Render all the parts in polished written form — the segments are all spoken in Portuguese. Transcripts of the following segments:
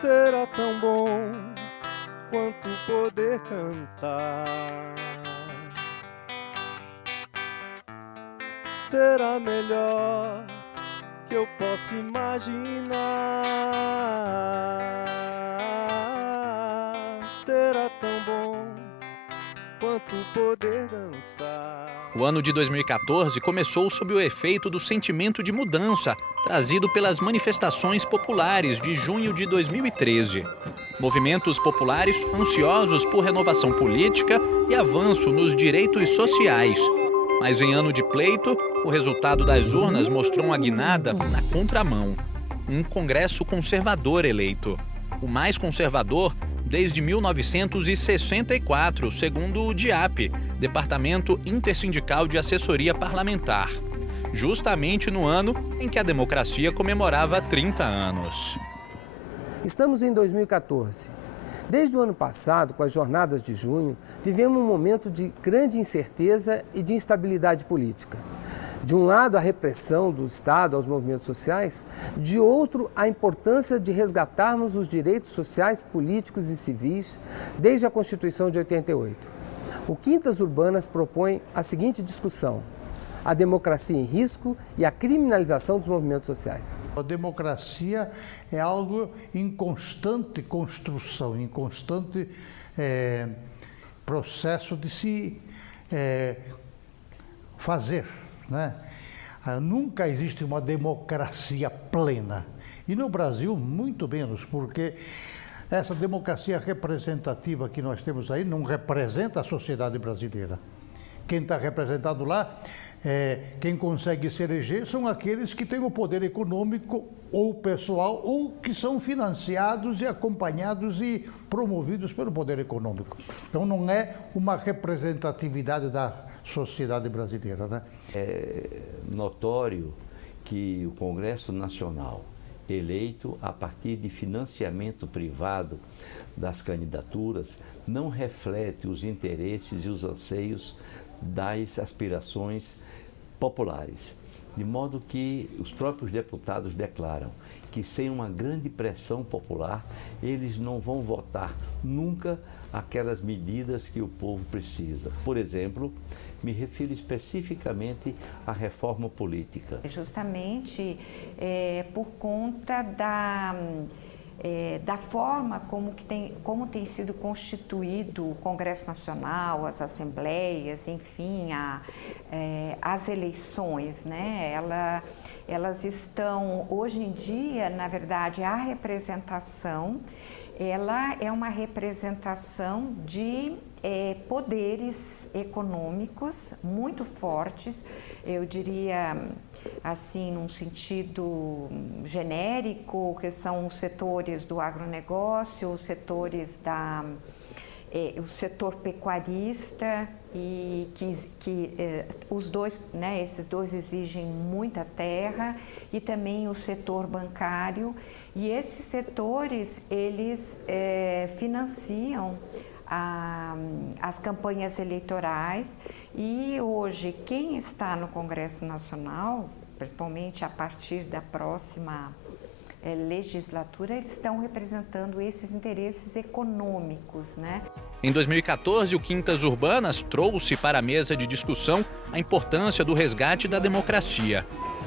Será tão bom quanto poder cantar. Será melhor que eu possa imaginar. Será tão bom quanto poder dançar. O ano de 2014 começou sob o efeito do sentimento de mudança trazido pelas manifestações populares de junho de 2013. Movimentos populares ansiosos por renovação política e avanço nos direitos sociais. Mas em ano de pleito, o resultado das urnas mostrou uma guinada na contramão. Um Congresso conservador eleito. O mais conservador desde 1964, segundo o DIAP, Departamento Intersindical de Assessoria Parlamentar. Justamente no ano em que a democracia comemorava 30 anos. Estamos em 2014. Desde o ano passado, com as jornadas de junho, vivemos um momento de grande incerteza e de instabilidade política. De um lado, a repressão do Estado aos movimentos sociais, de outro, a importância de resgatarmos os direitos sociais, políticos e civis desde a Constituição de 88. O Quintas Urbanas propõe a seguinte discussão: a democracia em risco e a criminalização dos movimentos sociais. A democracia é algo em constante construção, em constante processo de se fazer, né? Nunca existe uma democracia plena. E no Brasil, muito menos, porque essa democracia representativa que nós temos aí não representa a sociedade brasileira. Quem está representado lá, quem consegue se eleger, são aqueles que têm o poder econômico ou pessoal, ou que são financiados e acompanhados e promovidos pelo poder econômico. Então não é uma representatividade da sociedade brasileira, né? É notório que o Congresso Nacional, eleito a partir de financiamento privado das candidaturas, não reflete os interesses e os anseios das aspirações populares. De modo que os próprios deputados declaram que sem uma grande pressão popular, eles não vão votar nunca aquelas medidas que o povo precisa. Por exemplo, me refiro especificamente à reforma política. Justamente por conta da forma como tem sido constituído o Congresso Nacional, as assembleias, enfim, as eleições, né? Elas estão, hoje em dia, na verdade, a representação, ela é uma representação de poderes econômicos muito fortes, eu diria assim, num sentido genérico, que são os setores do agronegócio, os setores o setor pecuarista, e que os dois, né, esses dois exigem muita terra, e também o setor bancário, e esses setores, eles financiam as campanhas eleitorais. E hoje, quem está no Congresso Nacional, principalmente a partir da próxima legislatura, eles estão representando esses interesses econômicos, né? Em 2014, o Quintas Urbanas trouxe para a mesa de discussão a importância do resgate da democracia.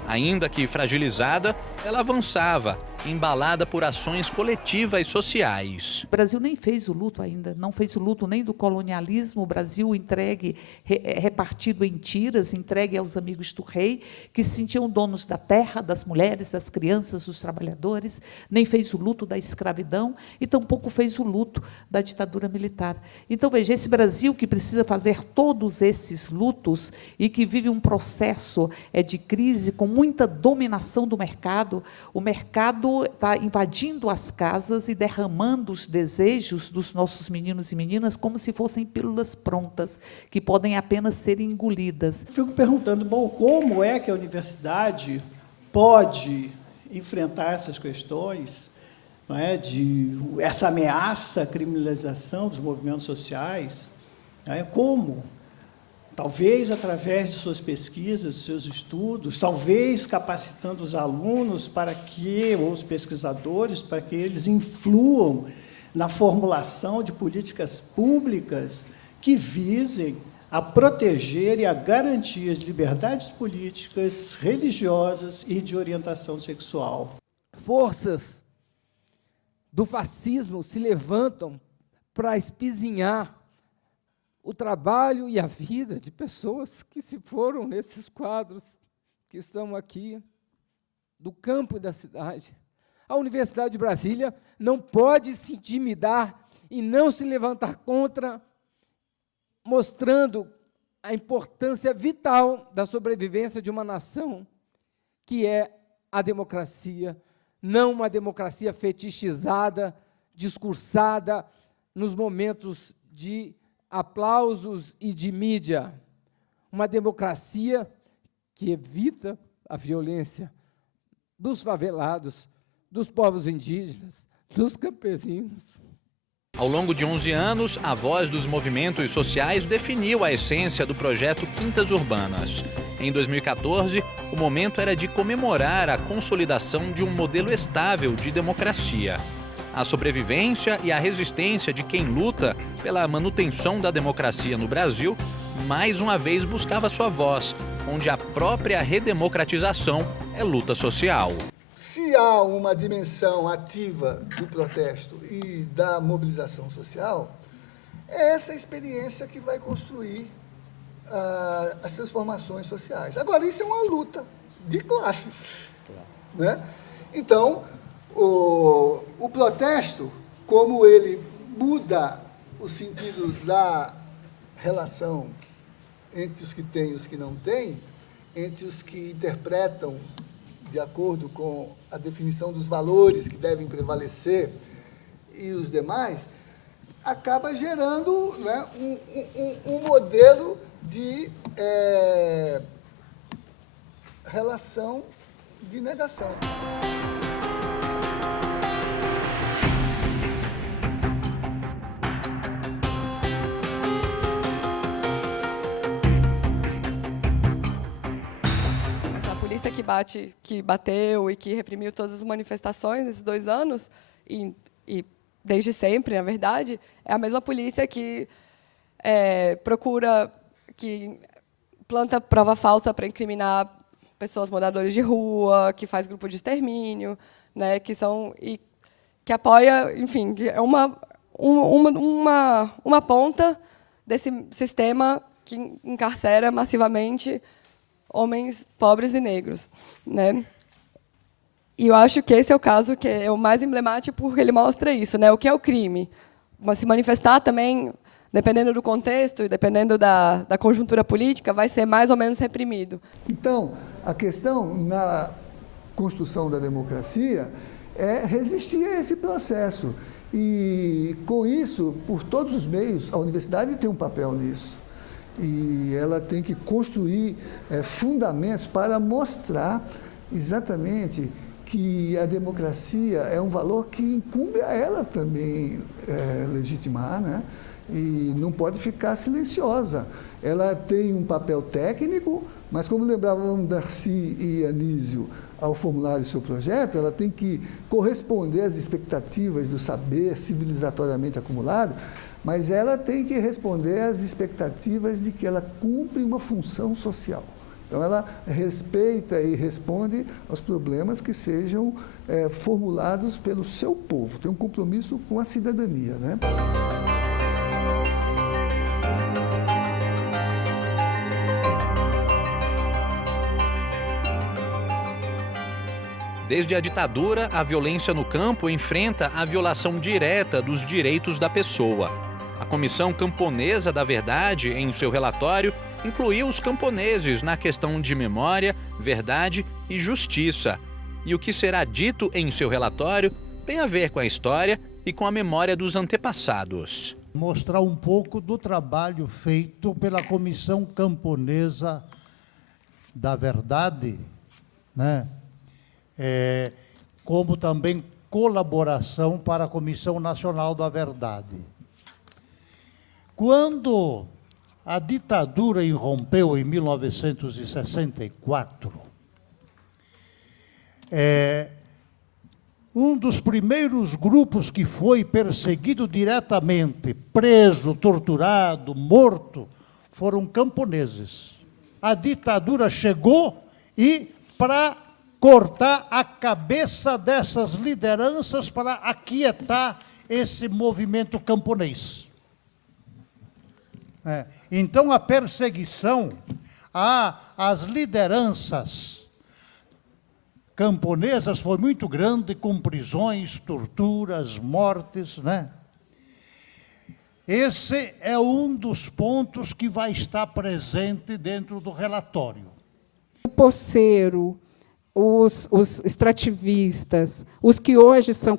Ainda que fragilizada, ela avançava, embalada por ações coletivas sociais. O Brasil nem fez o luto ainda, não fez o luto nem do colonialismo, o Brasil entregue, repartido em tiras, entregue aos amigos do rei, que se sentiam donos da terra, das mulheres, das crianças, dos trabalhadores, nem fez o luto da escravidão e tampouco fez o luto da ditadura militar. Então, veja, esse Brasil que precisa fazer todos esses lutos e que vive um processo de crise com muita dominação do mercado, o mercado está invadindo as casas e derramando os desejos dos nossos meninos e meninas como se fossem pílulas prontas, que podem apenas ser engolidas. Fico perguntando, bom, como é que a universidade pode enfrentar essas questões, não é, de essa ameaça à criminalização dos movimentos sociais, não é, como? talvez através de suas pesquisas, de seus estudos, talvez capacitando os alunos ou os pesquisadores, para que eles influam na formulação de políticas públicas que visem a proteger e a garantir as liberdades políticas, religiosas e de orientação sexual. Forças do fascismo se levantam para espizinhar o trabalho e a vida de pessoas que se foram nesses quadros que estão aqui, do campo e da cidade. A Universidade de Brasília não pode se intimidar e não se levantar contra, mostrando a importância vital da sobrevivência de uma nação, que é a democracia, não uma democracia fetichizada, discursada nos momentos de aplausos e de mídia. Uma democracia que evita a violência dos favelados, dos povos indígenas, dos campesinos. Ao longo de 11 anos, a voz dos movimentos sociais definiu a essência do projeto Quintas Urbanas. Em 2014, o momento era de comemorar a consolidação de um modelo estável de democracia. A sobrevivência e a resistência de quem luta pela manutenção da democracia no Brasil, mais uma vez buscava sua voz, onde a própria redemocratização é luta social. Se há uma dimensão ativa do protesto e da mobilização social, é essa experiência que vai construir as transformações sociais. Agora, isso é uma luta de classes, né? Então, o protesto, como ele muda o sentido da relação entre os que têm e os que não têm, entre os que interpretam de acordo com a definição dos valores que devem prevalecer e os demais, acaba gerando, né, um modelo de relação de negação. Que bateu e que reprimiu todas as manifestações nesses 2 anos, e desde sempre, na verdade, é a mesma polícia que que planta prova falsa para incriminar pessoas moradores de rua, que faz grupo de extermínio, né, que apoia, enfim, que é uma ponta desse sistema que encarcera massivamente homens pobres e negros, né? E eu acho que esse é o caso que é o mais emblemático, porque ele mostra isso, né? O que é o crime? Mas se manifestar também, dependendo do contexto e dependendo da conjuntura política, vai ser mais ou menos reprimido. Então, a questão na construção da democracia é resistir a esse processo. E, com isso, por todos os meios, a universidade tem um papel nisso. E ela tem que construir fundamentos para mostrar exatamente que a democracia é um valor que incumbe a ela também legitimar, né? E não pode ficar silenciosa. Ela tem um papel técnico, mas, como lembravam Darcy e Anísio ao formular seu projeto, ela tem que corresponder às expectativas do saber civilizatoriamente acumulado, mas ela tem que responder às expectativas de que ela cumpre uma função social. Então, ela respeita e responde aos problemas que sejam formulados pelo seu povo. Tem um compromisso com a cidadania, né? Desde a ditadura, a violência no campo enfrenta a violação direta dos direitos da pessoa. A Comissão Camponesa da Verdade, em seu relatório, incluiu os camponeses na questão de memória, verdade e justiça. E o que será dito em seu relatório tem a ver com a história e com a memória dos antepassados. Mostrar um pouco do trabalho feito pela Comissão Camponesa da Verdade, né? Como também colaboração para a Comissão Nacional da Verdade. Quando a ditadura irrompeu em 1964. Um dos primeiros grupos que foi perseguido diretamente, preso, torturado, morto, foram camponeses. A ditadura chegou e, para cortar a cabeça dessas lideranças, para aquietar esse movimento camponês. Então, a perseguição às lideranças camponesas foi muito grande, com prisões, torturas, mortes, né? Esse é um dos pontos que vai estar presente dentro do relatório. O poceiro, os extrativistas, os que hoje são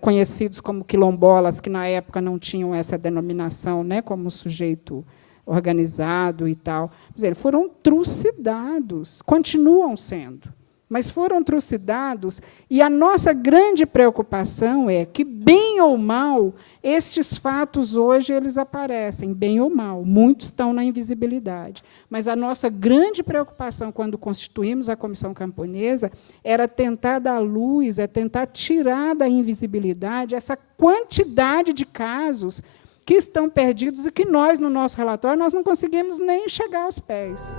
conhecidos como quilombolas, que na época não tinham essa denominação, né, como sujeito organizado e tal, eles foram trucidados, continuam sendo. Mas foram trucidados, e a nossa grande preocupação é que, bem ou mal, estes fatos hoje eles aparecem, bem ou mal, muitos estão na invisibilidade. Mas a nossa grande preocupação, quando constituímos a Comissão Camponesa, era tentar dar luz, tentar tirar da invisibilidade essa quantidade de casos que estão perdidos e que nós, no nosso relatório, nós não conseguimos nem chegar aos pés.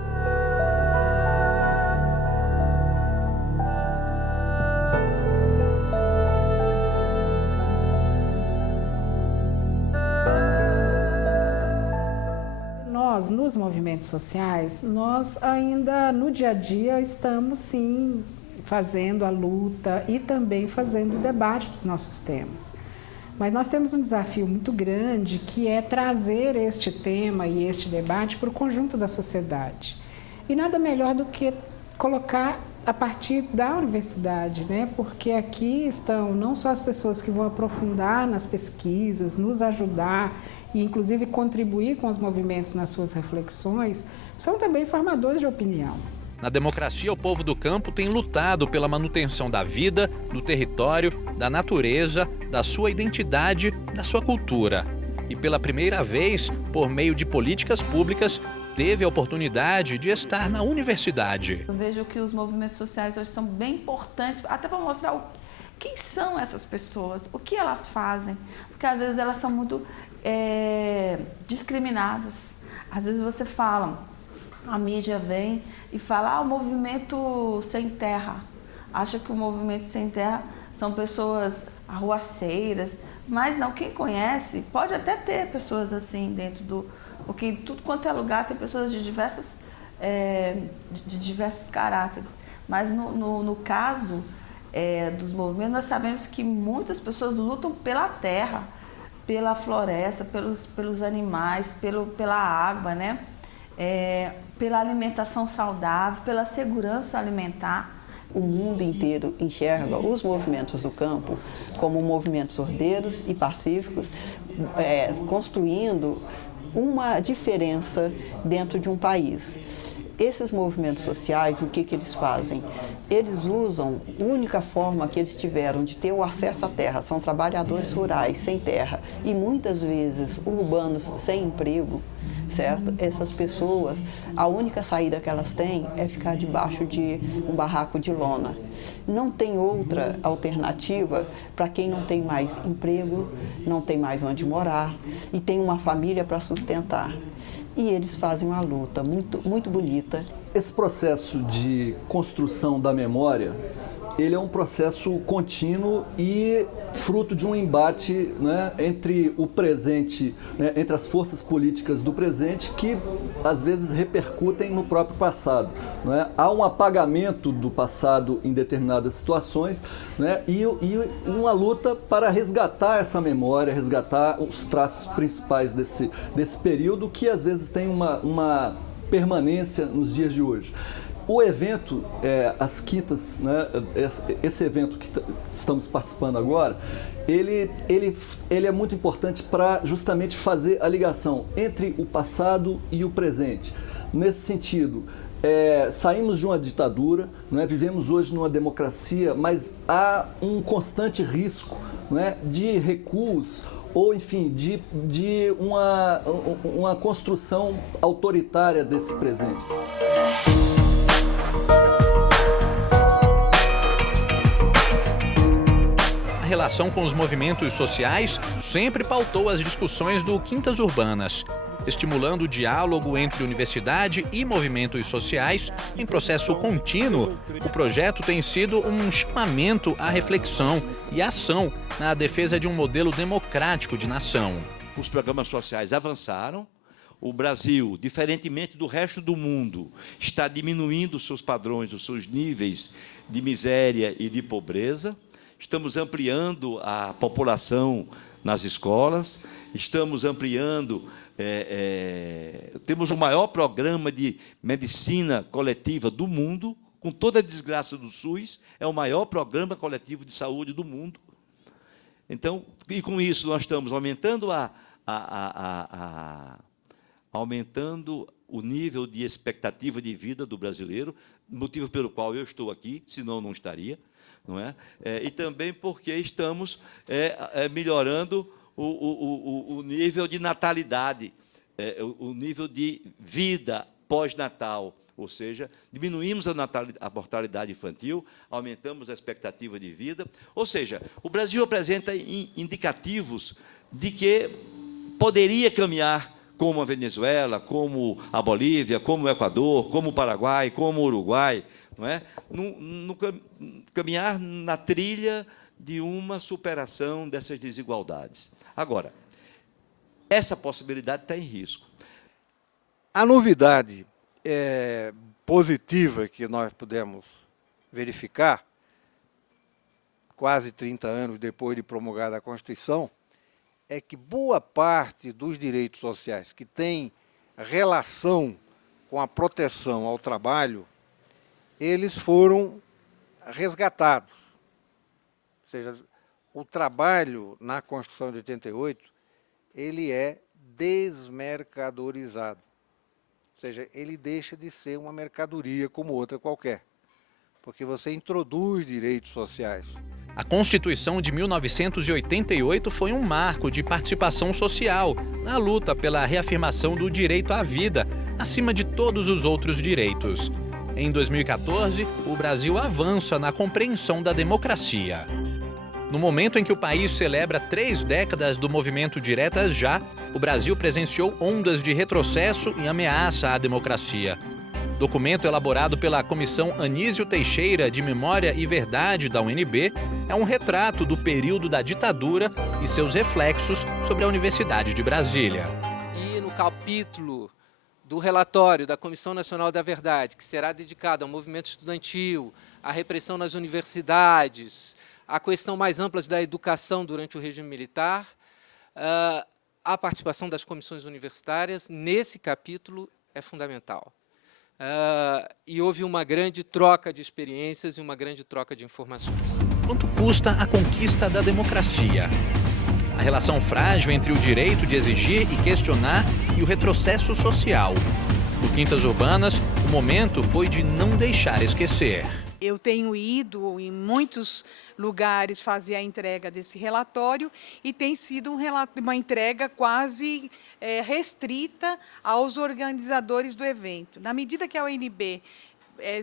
Nós, nos movimentos sociais, nós ainda, no dia a dia, estamos, sim, fazendo a luta e também fazendo o debate dos nossos temas. Mas nós temos um desafio muito grande, que é trazer este tema e este debate para o conjunto da sociedade. E nada melhor do que colocar a partir da universidade, né? Porque aqui estão não só as pessoas que vão aprofundar nas pesquisas, nos ajudar e, inclusive, contribuir com os movimentos nas suas reflexões, são também formadores de opinião. Na democracia, o povo do campo tem lutado pela manutenção da vida, do território, da natureza, da sua identidade, da sua cultura. E pela primeira vez, por meio de políticas públicas, teve a oportunidade de estar na universidade. Eu vejo que os movimentos sociais hoje são bem importantes, até para mostrar quem são essas pessoas, o que elas fazem, porque às vezes elas são muito discriminadas. Às vezes você fala, a mídia vem e fala, o movimento sem terra. Acha que o movimento sem terra são pessoas arruaceiras, mas não, quem conhece, pode até ter pessoas assim dentro do... Porque em tudo quanto é lugar tem pessoas de diversos caráteres. Mas no caso dos movimentos, nós sabemos que muitas pessoas lutam pela terra, pela floresta, pelos animais, pela água, né? Pela alimentação saudável, pela segurança alimentar. O mundo inteiro enxerga os movimentos do campo como movimentos ordeiros e pacíficos, construindo uma diferença dentro de um país. Esses movimentos sociais, o que eles fazem? Eles usam, a única forma que eles tiveram de ter o acesso à terra, são trabalhadores rurais, sem terra, e muitas vezes urbanos sem emprego, certo? Essas pessoas, a única saída que elas têm é ficar debaixo de um barraco de lona. Não tem outra alternativa para quem não tem mais emprego, não tem mais onde morar e tem uma família para sustentar. E eles fazem uma luta muito, muito bonita. Esse processo de construção da memória, ele é um processo contínuo e fruto de um embate, né, entre o presente, né, entre as forças políticas do presente, que às vezes repercutem no próprio passado, né? Há um apagamento do passado em determinadas situações, né, e uma luta para resgatar essa memória, resgatar os traços principais desse período, que às vezes tem uma permanência nos dias de hoje. O evento, as quintas, né, esse evento que estamos participando agora, ele é muito importante para justamente fazer a ligação entre o passado e o presente. Nesse sentido, saímos de uma ditadura, né, vivemos hoje numa democracia, mas há um constante risco, né, de recuos ou enfim, de uma construção autoritária desse presente. A relação com os movimentos sociais sempre pautou as discussões do Quintas Urbanas, estimulando o diálogo entre universidade e movimentos sociais em processo contínuo. O projeto tem sido um chamamento à reflexão e ação na defesa de um modelo democrático de nação. Os programas sociais avançaram. O Brasil, diferentemente do resto do mundo, está diminuindo os seus padrões, os seus níveis de miséria e de pobreza. Estamos ampliando a população nas escolas, estamos ampliando, temos o maior programa de medicina coletiva do mundo, com toda a desgraça do SUS, é o maior programa coletivo de saúde do mundo. Então, e com isso nós estamos aumentando aumentando o nível de expectativa de vida do brasileiro, motivo pelo qual eu estou aqui, senão não estaria. Não é? E também porque estamos melhorando o nível de natalidade, o nível de vida pós-natal, ou seja, diminuímos a mortalidade infantil, aumentamos a expectativa de vida, ou seja, o Brasil apresenta indicativos de que poderia caminhar como a Venezuela, como a Bolívia, como o Equador, como o Paraguai, como o Uruguai, não é? Caminhar na trilha de uma superação dessas desigualdades. Agora, essa possibilidade está em risco. A novidade positiva que nós pudemos verificar, quase 30 anos depois de promulgada a Constituição, é que boa parte dos direitos sociais que têm relação com a proteção ao trabalho, eles foram resgatados. Ou seja, o trabalho na Constituição de 88, ele é desmercadorizado. Ou seja, ele deixa de ser uma mercadoria como outra qualquer, porque você introduz direitos sociais. A Constituição de 1988 foi um marco de participação social na luta pela reafirmação do direito à vida, acima de todos os outros direitos. Em 2014, o Brasil avança na compreensão da democracia. No momento em que o país celebra 3 décadas do movimento Diretas Já, o Brasil presenciou ondas de retrocesso e ameaça à democracia. Documento elaborado pela Comissão Anísio Teixeira de Memória e Verdade da UNB é um retrato do período da ditadura e seus reflexos sobre a Universidade de Brasília. E no capítulo do relatório da Comissão Nacional da Verdade, que será dedicado ao movimento estudantil, à repressão nas universidades, à questão mais ampla da educação durante o regime militar, a participação das comissões universitárias nesse capítulo é fundamental. E houve uma grande troca de experiências e uma grande troca de informações. Quanto custa a conquista da democracia? A relação frágil entre o direito de exigir e questionar e o retrocesso social. No Quintas Urbanas, o momento foi de não deixar esquecer. Eu tenho ido em muitos lugares fazer a entrega desse relatório e tem sido uma entrega quase restrita aos organizadores do evento. Na medida que a UNB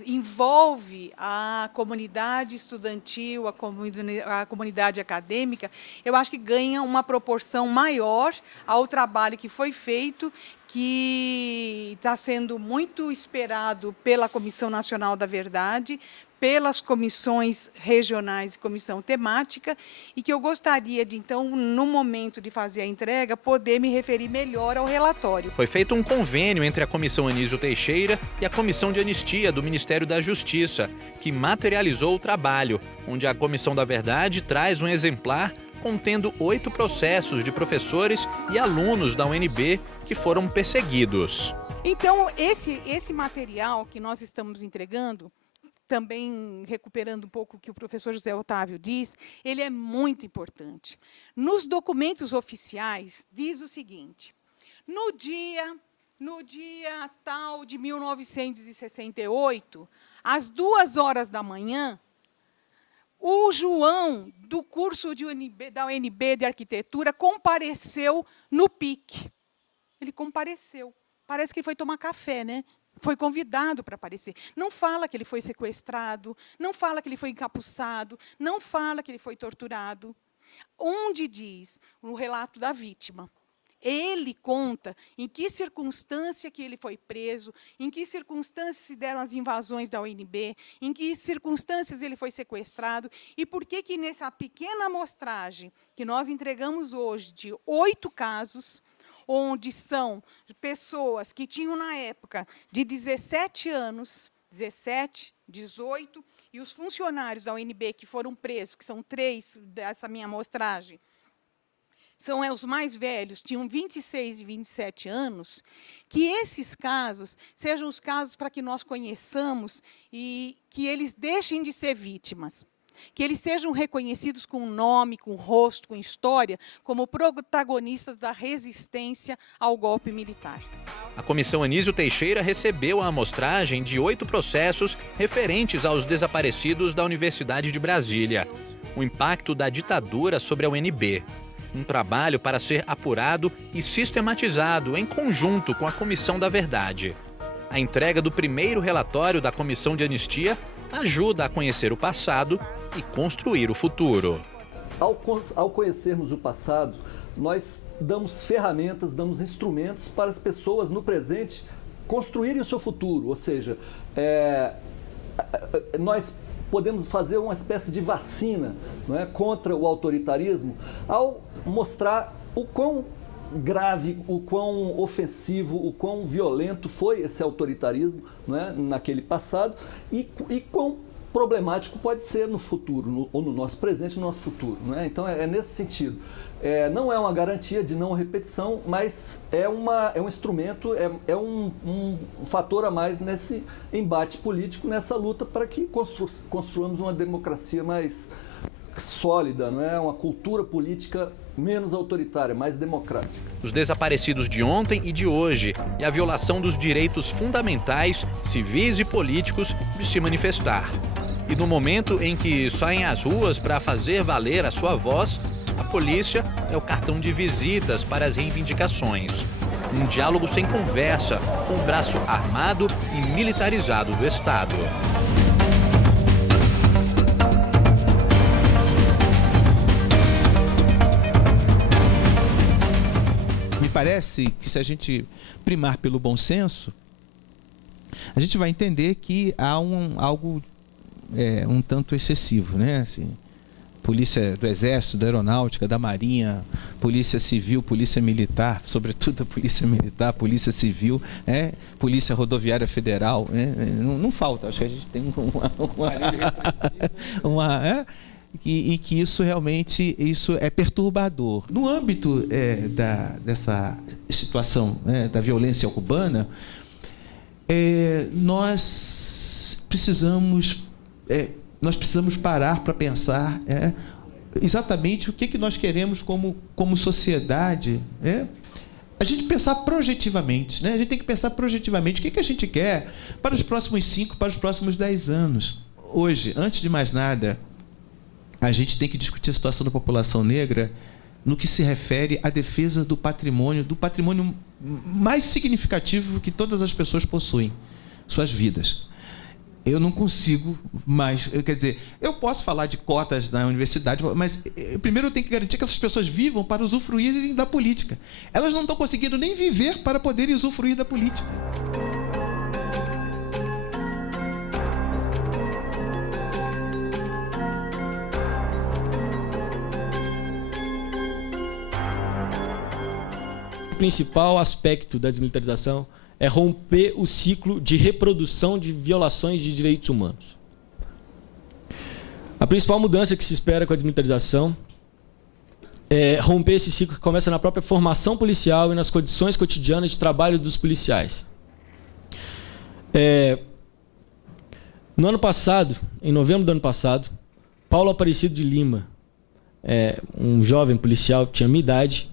envolve a comunidade estudantil, a comunidade acadêmica, eu acho que ganha uma proporção maior ao trabalho que foi feito, que está sendo muito esperado pela Comissão Nacional da Verdade, pelas comissões regionais e comissão temática, e que eu gostaria de, então, no momento de fazer a entrega, poder me referir melhor ao relatório. Foi feito um convênio entre a Comissão Anísio Teixeira e a Comissão de Anistia do Ministério da Justiça, que materializou o trabalho, onde a Comissão da Verdade traz um exemplar contendo 8 processos de professores e alunos da UNB que foram perseguidos. Então, esse material que nós estamos entregando, também recuperando um pouco o que o professor José Otávio diz, ele é muito importante. Nos documentos oficiais, diz o seguinte: no dia tal de 1968, às 2h da manhã, O João, do curso da UNB de arquitetura, compareceu no PIC. Ele compareceu. Parece que ele foi tomar café, né? Foi convidado para aparecer. Não fala que ele foi sequestrado, não fala que ele foi encapuçado, não fala que ele foi torturado. Onde diz, no relato da vítima, ele conta em que circunstância que ele foi preso, em que circunstâncias se deram as invasões da UNB, em que circunstâncias ele foi sequestrado, e por que nessa pequena amostragem que nós entregamos hoje, de 8 casos, onde são pessoas que tinham, na época, de 17 anos, 17, 18, e os funcionários da UNB que foram presos, que são 3 dessa minha amostragem, são os mais velhos, tinham 26 e 27 anos, que esses casos sejam os casos para que nós conheçamos e que eles deixem de ser vítimas. Que eles sejam reconhecidos com nome, com rosto, com história, como protagonistas da resistência ao golpe militar. A Comissão Anísio Teixeira recebeu a amostragem de 8 processos referentes aos desaparecidos da Universidade de Brasília. O impacto da ditadura sobre a UNB. Um trabalho para ser apurado e sistematizado em conjunto com a Comissão da Verdade. A entrega do primeiro relatório da Comissão de Anistia ajuda a conhecer o passado e construir o futuro. Ao conhecermos o passado, nós damos ferramentas, damos instrumentos para as pessoas no presente construírem o seu futuro. Ou seja, nós podemos fazer uma espécie de vacina, não é, contra o autoritarismo ao mostrar o quão grave, o quão ofensivo, o quão violento foi esse autoritarismo, não é, naquele passado e quão problemático pode ser no futuro, ou no nosso presente, no nosso futuro. Não é? Então, é nesse sentido. Não é uma garantia de não repetição, mas é um instrumento, é um fator a mais nesse embate político, nessa luta para que construamos uma democracia mais sólida, não é? Uma cultura política menos autoritária, mais democrática. Os desaparecidos de ontem e de hoje e a violação dos direitos fundamentais, civis e políticos de se manifestar. E no momento em que saem às ruas para fazer valer a sua voz, a polícia é o cartão de visitas para as reivindicações. Um diálogo sem conversa, com o braço armado e militarizado do Estado. Me parece que se a gente primar pelo bom senso, a gente vai entender que há algo um tanto excessivo, né? Assim, polícia do Exército, da Aeronáutica, da Marinha, Polícia Civil, Polícia Militar, sobretudo a Polícia Militar, Polícia Civil, Polícia Rodoviária Federal, não falta, acho que a gente tem e que isso realmente é perturbador. No âmbito dessa situação da violência urbana, nós precisamos parar para pensar exatamente o que nós queremos como sociedade. A gente pensar projetivamente, né? A gente tem que pensar projetivamente o que a gente quer para os próximos 5, para os próximos 10 anos. Hoje, antes de mais nada, a gente tem que discutir a situação da população negra no que se refere à defesa do patrimônio mais significativo que todas as pessoas possuem, suas vidas. Eu não consigo mais, quer dizer, eu posso falar de cotas na universidade, mas primeiro eu tenho que garantir que essas pessoas vivam para usufruírem da política. Elas não estão conseguindo nem viver para poderem usufruir da política. O principal aspecto da desmilitarização é romper o ciclo de reprodução de violações de direitos humanos. A principal mudança que se espera com a desmilitarização é romper esse ciclo que começa na própria formação policial e nas condições cotidianas de trabalho dos policiais. No ano passado, em novembro do ano passado, Paulo Aparecido de Lima, um jovem policial que tinha minha idade,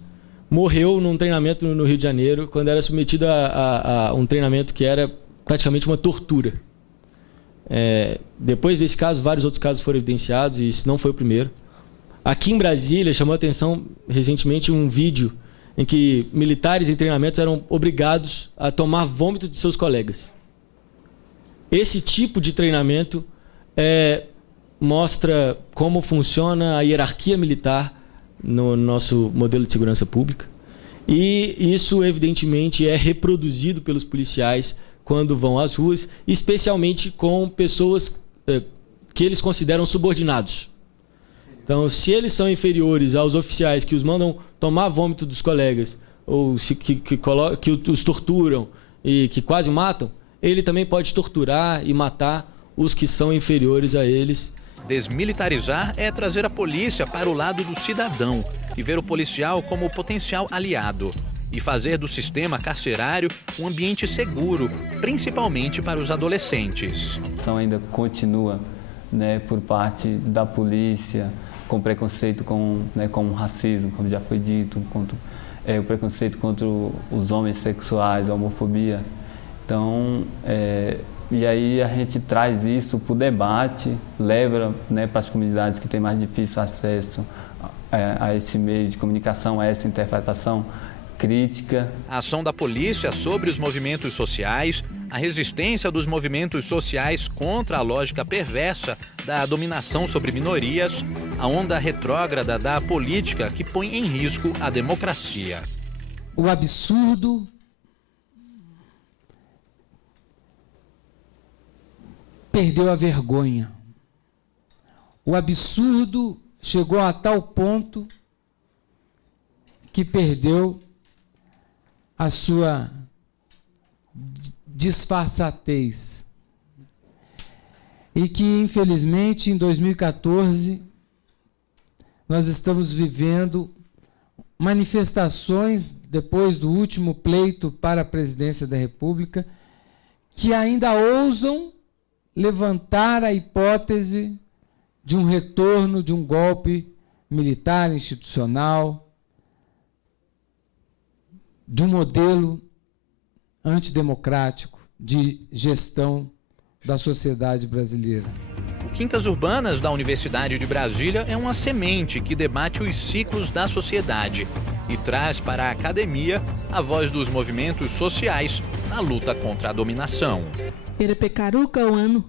morreu num treinamento no Rio de Janeiro, quando era submetido a um treinamento que era praticamente uma tortura. Depois desse caso, vários outros casos foram evidenciados, e esse não foi o primeiro. Aqui em Brasília, chamou a atenção recentemente um vídeo em que militares em treinamentos eram obrigados a tomar vômito de seus colegas. Esse tipo de treinamento mostra como funciona a hierarquia militar no nosso modelo de segurança pública. E isso, evidentemente, é reproduzido pelos policiais quando vão às ruas, especialmente com pessoas que eles consideram subordinados. Então, se eles são inferiores aos oficiais que os mandam tomar vômito dos colegas, ou que os torturam e que quase matam, ele também pode torturar e matar os que são inferiores a eles. Desmilitarizar é trazer a polícia para o lado do cidadão e ver o policial como potencial aliado. E fazer do sistema carcerário um ambiente seguro, principalmente para os adolescentes. A ação ainda continua, né, por parte da polícia, com preconceito com o racismo, como já foi dito, o preconceito contra os homens sexuais, a homofobia. Então, e aí a gente traz isso para o debate, leva, né, para as comunidades que têm mais difícil acesso a esse meio de comunicação, a essa interpretação crítica. A ação da polícia sobre os movimentos sociais, a resistência dos movimentos sociais contra a lógica perversa da dominação sobre minorias, a onda retrógrada da política que põe em risco a democracia. O absurdo perdeu a vergonha. O absurdo chegou a tal ponto que perdeu a sua disfarçatez. E que, infelizmente, em 2014, nós estamos vivendo manifestações, depois do último pleito para a presidência da República, que ainda ousam levantar a hipótese de um retorno de um golpe militar institucional, de um modelo antidemocrático de gestão da sociedade brasileira. O Quintas Urbanas da Universidade de Brasília é uma semente que debate os ciclos da sociedade e traz para a academia a voz dos movimentos sociais na luta contra a dominação. Erepecaruca o ano,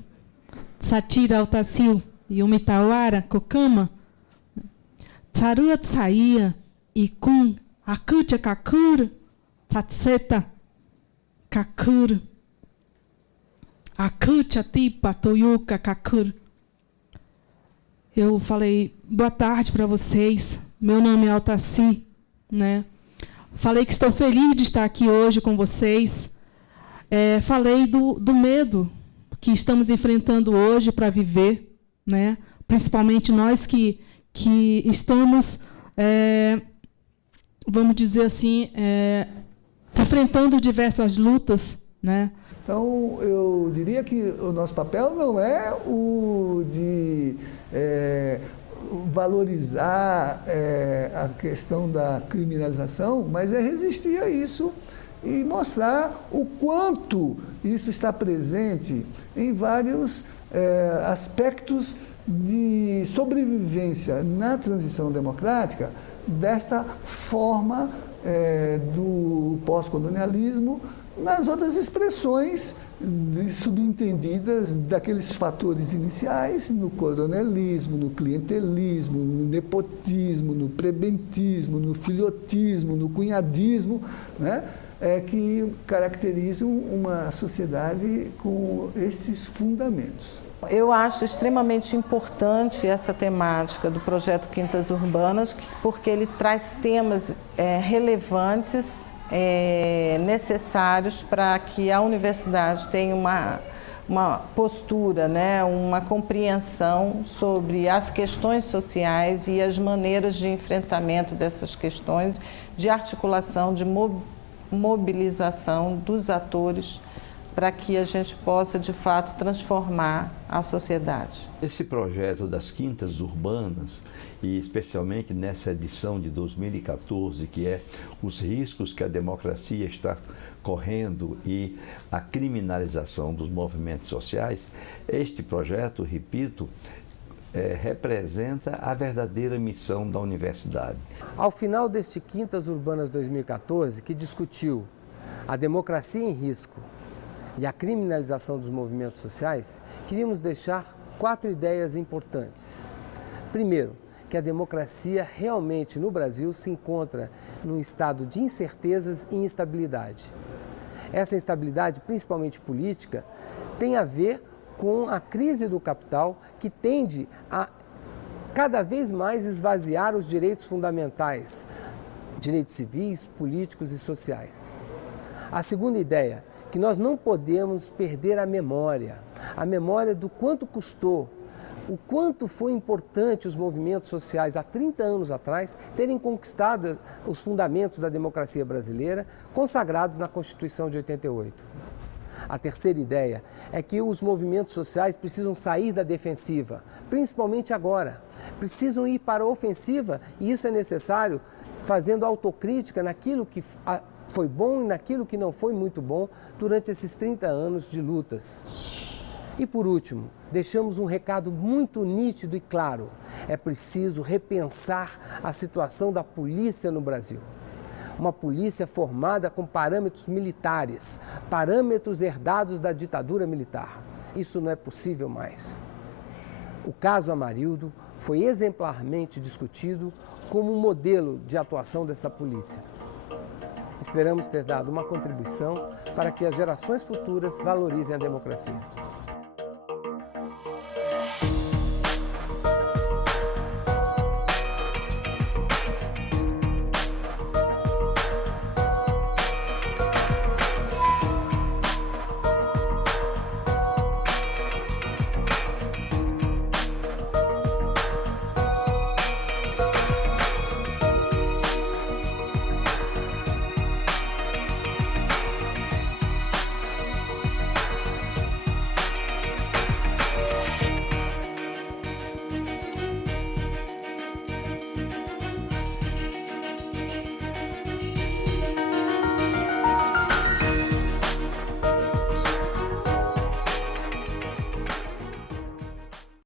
Satira Altacil e Umitawara Kokama, Tsarua Tsaia e Kun Akucha Kakura, Tatseta Kakura, Akucha Tipa Toyuka Kakura. Eu falei, boa tarde para vocês, meu nome é Altaci, né? Falei que estou feliz de estar aqui hoje com vocês. Falei do medo que estamos enfrentando hoje para viver, né? Principalmente nós que estamos, vamos dizer assim, enfrentando diversas lutas, né? Então, eu diria que o nosso papel não é o de valorizar a questão da criminalização, mas é resistir a isso e mostrar o quanto isso está presente em vários aspectos de sobrevivência na transição democrática desta forma do pós-colonialismo, nas outras expressões subentendidas daqueles fatores iniciais, no coronelismo, no clientelismo, no nepotismo, no prebentismo, no filhotismo, no cunhadismo, né? Que caracterizam uma sociedade com estes fundamentos. Eu acho extremamente importante essa temática do projeto Quintas Urbanas, porque ele traz temas relevantes, necessários para que a universidade tenha uma postura, né, uma compreensão sobre as questões sociais e as maneiras de enfrentamento dessas questões, de articulação, de mobilização dos atores para que a gente possa, de fato, transformar a sociedade. Esse projeto das quintas urbanas, e especialmente nessa edição de 2014, que é os riscos que a democracia está correndo e a criminalização dos movimentos sociais, este projeto, repito, representa a verdadeira missão da universidade. Ao final deste Quintas Urbanas 2014, que discutiu a democracia em risco e a criminalização dos movimentos sociais, queríamos deixar 4 ideias importantes. Primeiro, que a democracia realmente no Brasil se encontra num estado de incertezas e instabilidade. Essa instabilidade, principalmente política, tem a ver com a crise do capital, que tende a cada vez mais esvaziar os direitos fundamentais, direitos civis, políticos e sociais. A segunda ideia, que nós não podemos perder a memória do quanto custou, o quanto foi importante os movimentos sociais há 30 anos atrás terem conquistado os fundamentos da democracia brasileira, consagrados na Constituição de 88. A terceira ideia é que os movimentos sociais precisam sair da defensiva, principalmente agora. Precisam ir para a ofensiva e isso é necessário fazendo autocrítica naquilo que foi bom e naquilo que não foi muito bom durante esses 30 anos de lutas. E por último, deixamos um recado muito nítido e claro. É preciso repensar a situação da polícia no Brasil. Uma polícia formada com parâmetros militares, parâmetros herdados da ditadura militar. Isso não é possível mais. O caso Amarildo foi exemplarmente discutido como um modelo de atuação dessa polícia. Esperamos ter dado uma contribuição para que as gerações futuras valorizem a democracia.